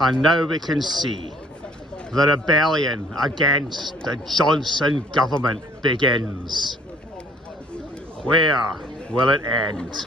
And now we can see the rebellion against the Johnson government begins. Where will it end?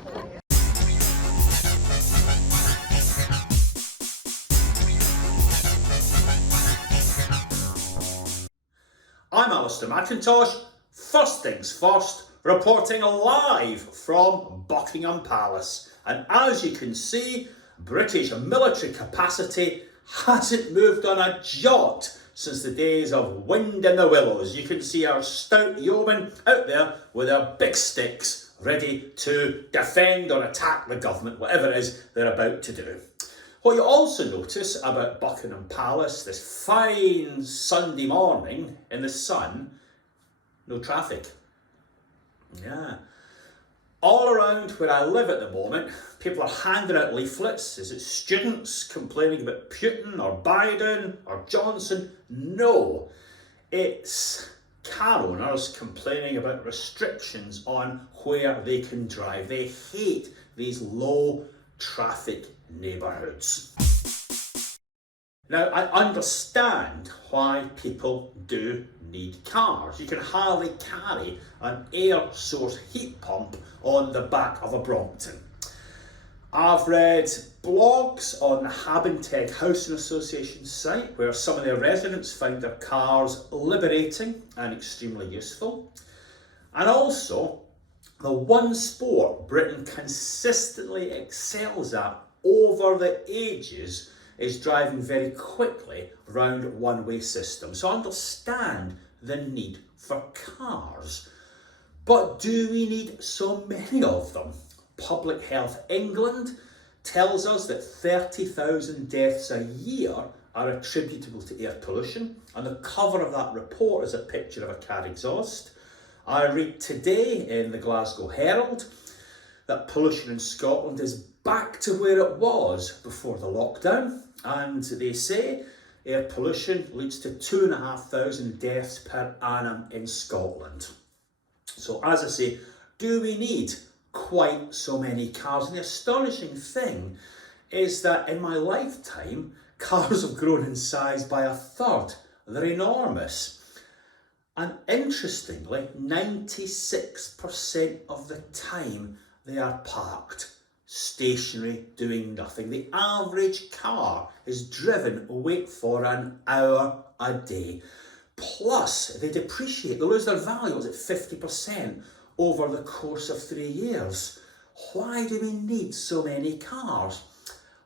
I'm Alistair McIntosh, first things first, reporting live from Buckingham Palace. And as you can see, British military capacity hasn't moved on a jot since the days of Wind in the Willows. You can see our stout yeomen out there with their big sticks ready to defend or attack the government, whatever it is they're about to do. What you also notice about Buckingham Palace this fine Sunday morning in the sun, no traffic. Yeah. All around where I live at the moment, people are handing out leaflets. Is it students complaining about Putin or Biden or Johnson? No, it's car owners complaining about restrictions on where they can drive. They hate these low traffic neighbourhoods. Now, I understand why people do need cars. You can hardly carry an air source heat pump on the back of a Brompton. I've read blogs on the Habenteg Housing Association site where some of their residents find their cars liberating and extremely useful. And also, the one sport Britain consistently excels at over the ages is driving very quickly around one-way systems. So I understand the need for cars. But do we need so many of them? Public Health England tells us that 30,000 deaths a year are attributable to air pollution. And the cover of that report is a picture of a car exhaust. I read today in the Glasgow Herald that pollution in Scotland is back to where it was before the lockdown. And they say air pollution leads to 2,500 deaths per annum in Scotland. So as I say, do we need quite so many cars? And the astonishing thing is that in my lifetime, cars have grown in size by a third. They're enormous. And interestingly, 96% of the time they are parked, stationary, doing nothing. The average car is driven, wait for, an hour a day. Plus, they depreciate, they lose their value, is it 50% over the course of 3 years? Why do we need so many cars?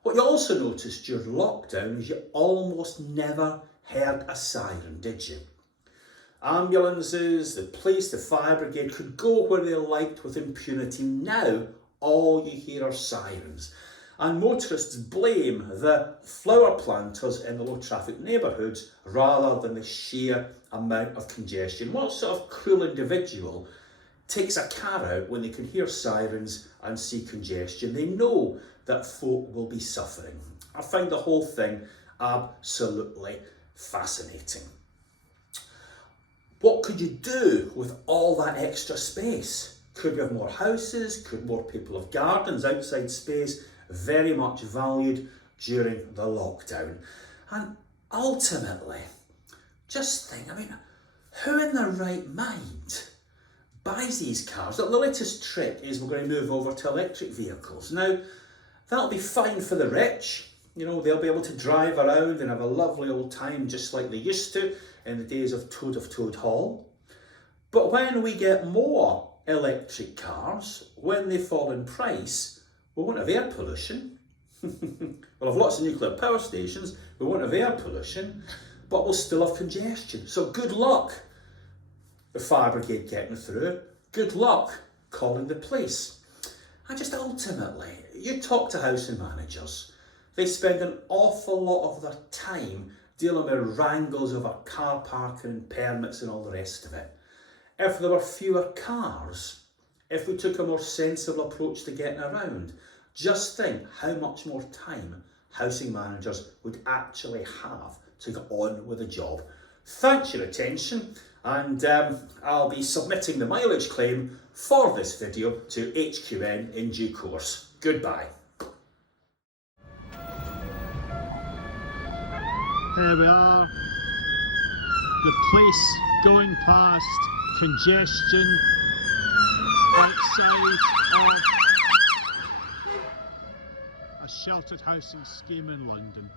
What you also noticed during lockdown is you almost never heard a siren, did you? Ambulances, the police, the fire brigade could go where they liked with impunity. Now, all you hear are sirens. And motorists blame the flower planters in the low traffic neighbourhoods rather than the sheer amount of congestion. What sort of cruel individual takes a car out when they can hear sirens and see congestion? They know that folk will be suffering. I find the whole thing absolutely fascinating. What could you do with all that extra space? Could we have more houses? Could more people have gardens, outside space? Very much valued during the lockdown. And ultimately, just think, who in their right mind buys these cars? The latest trick is we're going to move over to electric vehicles. Now, that'll be fine for the rich. You know, they'll be able to drive around and have a lovely old time just like they used to in the days of Toad Hall. But when we get more electric cars, when they fall in price, we won't have air pollution. We'll have lots of nuclear power stations, we won't have air pollution, but we'll still have congestion. So good luck, the fire brigade getting through. Good luck calling the police. And just ultimately, you talk to housing managers, they spend an awful lot of their time dealing with wrangles over car parking and permits and all the rest of it. If there were fewer cars, if we took a more sensible approach to getting around, just think how much more time housing managers would actually have to get on with the job. Thanks for your attention, and I'll be submitting the mileage claim for this video to HQN in due course. Goodbye. Here we are. The police going past congestion outside of a sheltered housing scheme in London.